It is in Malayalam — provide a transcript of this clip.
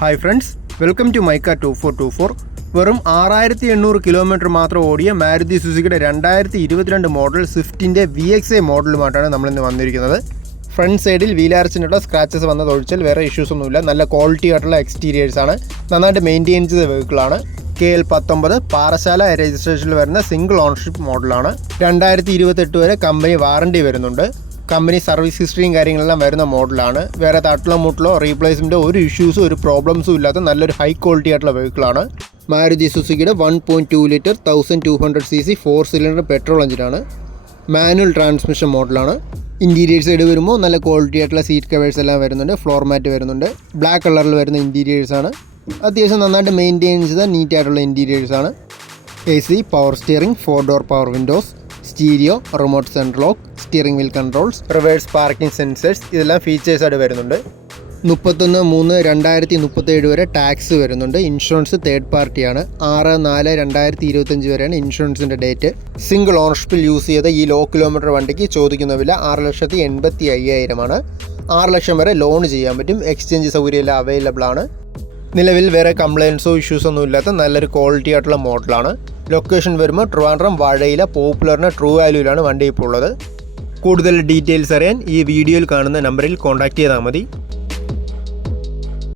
ഹായ് ഫ്രണ്ട്സ്, വെൽക്കം ടു മൈക്ക 2424. വെറും 6800 കിലോമീറ്റർ മാത്രം ഓടിയ മാരുതി സുസുക്കിയുടെ 2022 മോഡൽ സ്വിഫ്റ്റിൻ്റെ VXi മോഡലുമായിട്ടാണ് നമ്മളിന്ന് വന്നിരിക്കുന്നത്. ഫ്രണ്ട് സൈഡിൽ വീലാർച്ചിനുള്ള സ്ക്രാച്ചസ് വന്നത് ഒഴിച്ചാൽ വേറെ ഇഷ്യൂസ് ഒന്നുമില്ല. നല്ല ക്വാളിറ്റി ആയിട്ടുള്ള എക്സ്റ്റീരിയേഴ്സാണ്, നന്നായിട്ട് മെയിൻറ്റെയിൻ ചെയ്ത വെഹിക്കിളാണ്. KL19 പാറശാല രജിസ്ട്രേഷനിൽ വരുന്ന സിംഗിൾ ഓണർഷിപ്പ് മോഡലാണ്. 2028 വരെ കമ്പനി വാറണ്ടി വരുന്നുണ്ട്. കമ്പനി സർവീസ് ഹിസ്റ്ററിയും കാര്യങ്ങളെല്ലാം വരുന്ന മോഡലാണ്. വേറെ തട്ടിലോ മുട്ടിലോ റീപ്ലേസ്മെൻറ്റോ ഒരു ഇഷ്യൂസും ഒരു പ്രോബ്ലംസും ഇല്ലാത്ത നല്ലൊരു ഹൈ ക്വാളിറ്റി ആയിട്ടുള്ള വെഹിക്കിളാണ്. മാരുതി സുസുക്കിയുടെ 1.2 ലിറ്റർ 1200cc 4 സിലിണ്ടർ പെട്രോൾ എഞ്ചിനാണ്. മാനുവൽ ട്രാൻസ്മിഷൻ മോഡലാണ്. ഇൻറ്റീരിയേഴ്സ് സൈഡ് വരുമ്പോൾ നല്ല ക്വാളിറ്റി ആയിട്ടുള്ള സീറ്റ് കവേഴ്സ് എല്ലാം വരുന്നുണ്ട്. ഫ്ലോർ മാറ്റ് വരുന്നുണ്ട്. ബ്ലാക്ക് കളറിൽ വരുന്ന ഇൻറ്റീരിയേഴ്സാണ്. അത്യാവശ്യം നന്നായിട്ട് മെയിൻറ്റെയിൻ ചെയ്ത നീറ്റായിട്ടുള്ള ഇൻറ്റീരിയേഴ്സാണ്. AC, power steering, 4 door power Windows, stereo, remote central lock, steering wheel controls, reverse parking sensors, ഇതെല്ലാം ഫീച്ചേഴ്സായിട്ട് വരുന്നുണ്ട്. 31/3/2037 വരെ ടാക്സ് വരുന്നുണ്ട്. ഇൻഷുറൻസ് തേർഡ് പാർട്ടിയാണ്. 6/4/2025 വരെയാണ് ഇൻഷുറൻസിൻ്റെ ഡേറ്റ്. സിംഗിൾ ഓണർഷിപ്പിൽ യൂസ് ചെയ്ത ഈ ലോ കിലോമീറ്റർ വണ്ടിക്ക് ചോദിക്കുന്ന വില 6,85,000 6 ലക്ഷം വരെ ലോൺ ചെയ്യാൻ പറ്റും. എക്സ്ചേഞ്ച് സൗകര്യമെല്ലാം അവൈലബിൾ ആണ്. നിലവിൽ വേറെ കംപ്ലയിൻസോ ഇഷ്യൂസൊന്നും ഇല്ലാത്ത നല്ലൊരു ക്വാളിറ്റി ആയിട്ടുള്ള മോഡലാണ്. ലൊക്കേഷൻ വരുമ്പോൾ ട്രിവാൻഡ്രം വാഴയില പോപ്പുലറിന് ട്രൂ വാല്യൂവിലാണ് വണ്ടി ഇപ്പോൾ ഉള്ളത്. കൂടുതൽ ഡീറ്റെയിൽസ് അറിയാൻ ഈ വീഡിയോയിൽ കാണുന്ന നമ്പറിൽ കോൺടാക്റ്റ് ചെയ്താൽ മതി.